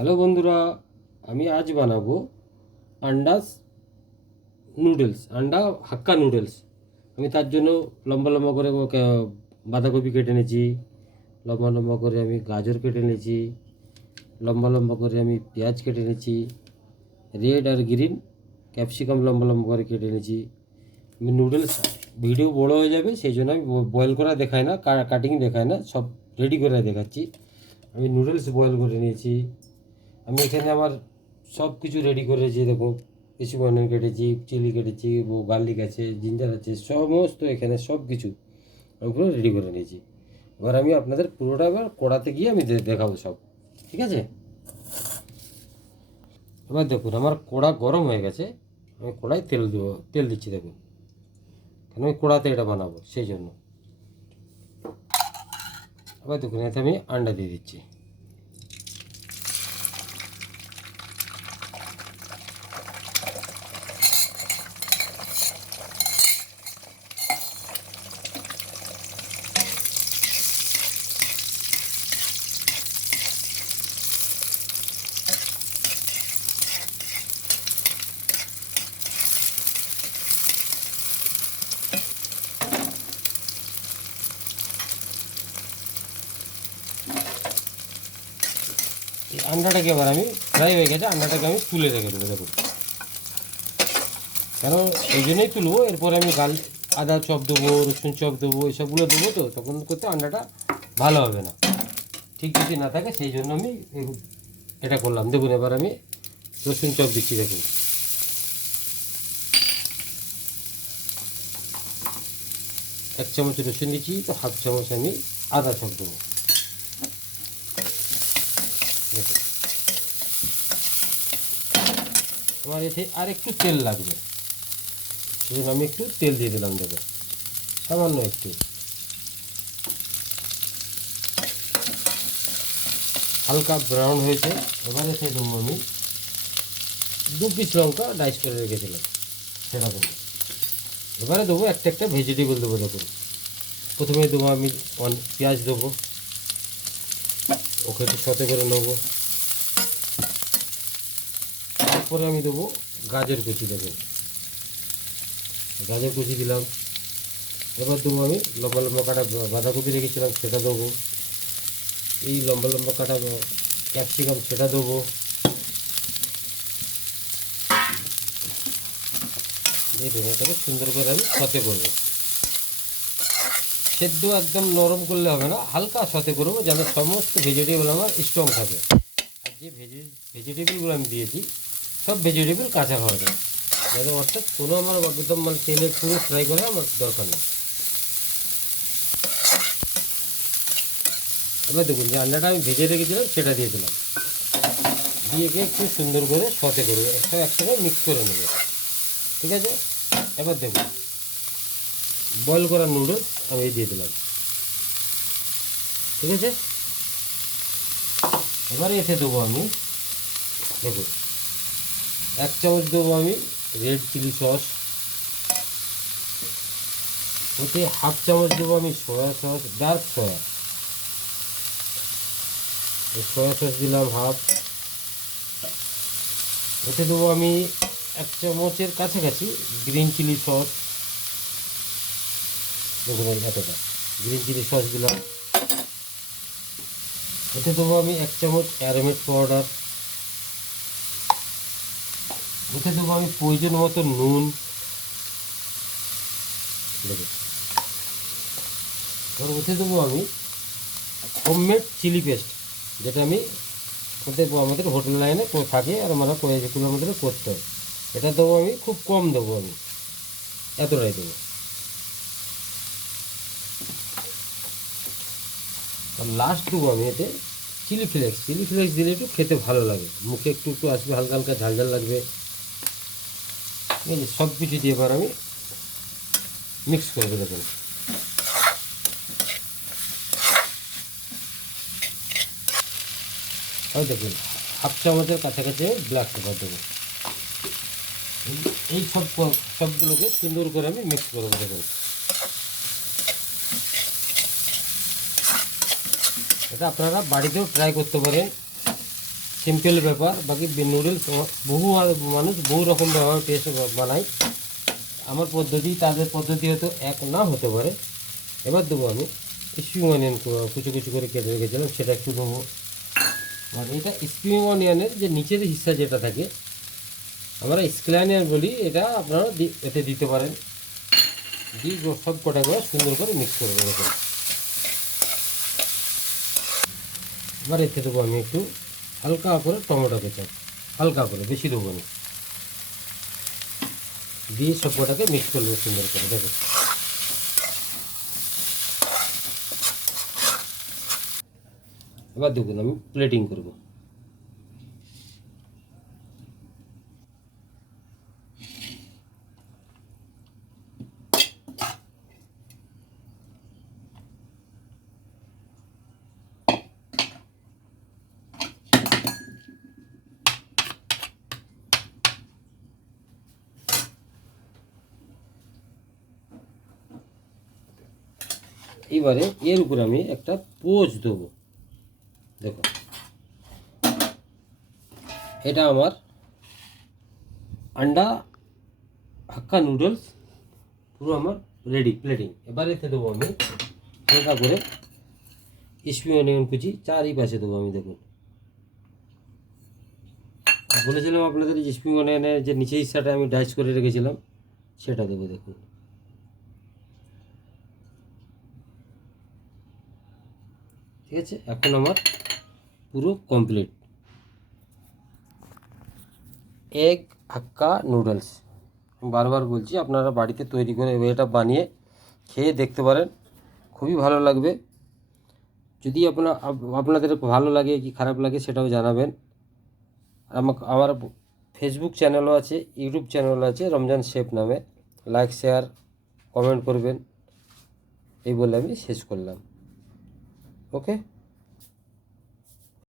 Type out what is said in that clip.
Hello বন্ধুরা, আমি আজ বানাবো আন্ডা নুডলস, আন্ডা হাক্কা নুডলস। আমি তার জন্য লম্বা লম্বা করে বাঁধাকপি কেটে নিয়েছি, লম্বা লম্বা করে আমি গাজর কেটে নিয়েছি, লম্বা লম্বা করে আমি পেঁয়াজ কেটে নিয়েছি, রেড আর গ্রিন ক্যাপসিকাম লম্বা লম্বা করে কেটে নিয়েছি। আমি নুডলস ভিডিও বড় হয়ে যাবে, সেই জন্য আমি বয়েল করা দেখাই না, কাটিং দেখাই না, সব রেডি করে দেখাচ্ছি। আমি নুডলস বয়েল করে নিয়েছি। আমি এখানে আমার সব কিছু রেডি করেছি। দেখো, কিছু অনিয়ন কেটেছি, চিলি কেটেছি, গার্লিক আছে, জিঞ্জার আছে, সমস্ত এখানে সব কিছু আমি পুরো রেডি করে নিয়েছি। এবার আমি আপনাদের পুরোটা এবার কড়াতে গিয়ে আমি দেখাবো সব, ঠিক আছে? এবার দেখুন, আমার কড়া গরম হয়ে গেছে। আমি কড়াই তেল দিচ্ছি। দেখুন, কেন আমি কড়াতে এটা বানাবো সেই জন্য। এবার দেখুন, এতে আমি আন্ডা দিয়ে দিচ্ছি। এই আন্ডাটাকে এবার আমি ফ্রাই হয়ে গেছে, আন্ডাটাকে আমি তুলে রেখে দেবো। দেখুন, কেন এই জন্যই তুলবো। এরপরে আমি আদা চপ দেবো, রসুন চপ দেবো, এসবগুলো দেবো, তো তখন করতে আন্ডাটা ভালো হবে না, ঠিক যদি না থাকে, সেই জন্য আমি এটা করলাম। দেখুন, এবার আমি রসুন চপ দিচ্ছি। দেখুন, এক চামচ রসুন দিচ্ছি, তো হাফ চামচ আমি আদা চপ দেবো। দেখুন, আমার এতে আর একটু তেল লাগবে, সেজন্য আমি একটু তেল দিয়ে দিলাম। দেখুন, সামান্য একটু হালকা ব্রাউন হয়েছে। এবারে সেই দেবো আমি 2 পিস লঙ্কা ডাইস করে রেখেছিলাম, সেটা দেবো। এবারে দেবো একটা একটা ভেজিটেবল দেবো। দেখুন, প্রথমে দেবো আমি পেঁয়াজ দেবো, ওকে একটু সতে করে নেবো। তারপরে আমি দেবো গাজর কুচি। দেখুন, গাজর কুচি দিলাম। এবার দেবো আমি লম্বা লম্বা কাটা বাঁধাকপি রেখেছিলাম, সেটা দেবো। এই লম্বা লম্বা কাটা ক্যাপসিকাম, সেটা দেবো। দিয়ে এটাকে সুন্দর করে আমি সতে করবো। সেদ্ধ একদম নরম করলে হবে না, হালকা সতে করবো, যেন সমস্ত ভেজিটেবল আমার স্ট্রং থাকে। আর যে ভেজিটেবলগুলো আমি দিয়েছি, সব ভেজিটেবল কাঁচা খাওয়া যায়, যাতে অর্থাৎ কোনো আমার একদম তেলে পুরো ফ্রাই করা আমার দরকার নেই। এবার দেখুন, যে আন্ডাটা আমি ভেজে রেখেছিলাম সেটা দিয়ে দিলাম, দিয়ে একটু সুন্দর করে সতে করবে, সব একসাথে মিক্স করে নেবে, ঠিক আছে? এবার দেখুন, বয়েল করা নুডলস আমি দিয়ে দিলাম, ঠিক আছে? এবারে এতে দেবো আমি, দেখুন, 1 চামচ দেবো আমি রেড চিলি সস, ওতে হাফ চামচ দেবো আমি soya sauce, dark soya, soya sauce দিলাম হাফ। ওতে দেবো আমি 1 চামচের কাছাকাছি গ্রিন চিলি সস। দেখুন, এতটা গ্রিন চিলি সস দিলাম। ওতে দেবো আমি 1 চামচ অ্যারোমেট পাউডার। ওতে দেবো আমি প্রয়োজন মতো নুন। দেখুন, এবার ওতে দেবো আমি হোমমেড চিলি পেস্ট, যেটা আমি আমাদের হোটেল লাইনে থাকে, আর আমরা যেগুলো আমাদের করতে হয়। এটা দেবো আমি খুব কম দেবো, আমি এতটাই দেবো। আর লাস্ট দেবো আমি এতে চিলি ফ্লেক্স। চিলি ফ্লেক্স দিলে একটু খেতে ভালো লাগে, মুখে একটু একটু আসবে, হালকা হালকা ঝাল ঝাল লাগবে। ঠিক আছে, সব কিছু দিয়ে এবার আমি মিক্স করে দেবো। দেখুন, তাই দেখুন, হাফ চামচের কাছাকাছি ব্ল্যাক পেপার দেবো। এই সবগুলোকে সুন্দর করে আমি মিক্স করবো। দেখুন, এটা আপনারা বাড়িতেও ট্রাই করতে পারেন, সিম্পল ব্যাপার। বাকি নুডলস বহু মানুষ বহু রকমভাবে টেস্ট বানায়। আমার পদ্ধতি তাদের পদ্ধতি হয়তো এক না হতে পারে। এবার দেবো আমি স্প্রিং অনিয়ন কুচু কুচু করে কেটে রেখেছিলাম, সেটা একটু দেবো। আর এটা স্প্রিং অনিয়নের যে নিচের হিস্সা যেটা থাকে, আমরা স্ক্ল্যানিয়ার বলি, এটা আপনারা এতে দিতে পারেন। দিয়ে সব কটা করে সুন্দর করে মিক্স করে দেবো। এবার এতে দেবো আমি একটু হালকা করে টমেটো কেচাপ, হালকা করে, বেশি দেবো না। দিয়ে সব কটাকে মিক্স করবো সুন্দর করে। দেখো এবার দেখুন আমি প্লেটিং করব। এবারে এর উপরে আমি একটা পোচ দেবো। দেখো এটা আমার আন্ডা হাক্কা নুডলস পুরো আমার রেডি প্লেটিং। এবারে এতে দেবো আমি হালকা করে স্প্রিং অনিয়ন কুচি চারিপাশে দেবো আমি। দেখুন বলেছিলাম আপনাদের যে স্প্রিং অনিয়নের যে নিচে হিস্সাটা আমি ডাইস করে রেখেছিলাম সেটা দেবো। দেখুন ঠিক আছে, এখন আমার পুরো কমপ্লিট এগ হাক্কা নুডলস। বারবার বলছি আপনারা বাড়িতে তৈরি করে এটা বানিয়ে খেয়ে দেখতে পারেন, খুবই ভালো লাগবে। যদি আপনাদের ভালো লাগে কি খারাপ লাগে সেটাও জানাবেন। আমার ফেসবুক চ্যানেলও আছে, ইউটিউব চ্যানেলও আছে রমজান শেফ নামে। লাইক শেয়ার কমেন্ট করবেন, এই বলে আমি শেষ করলাম। ওকে।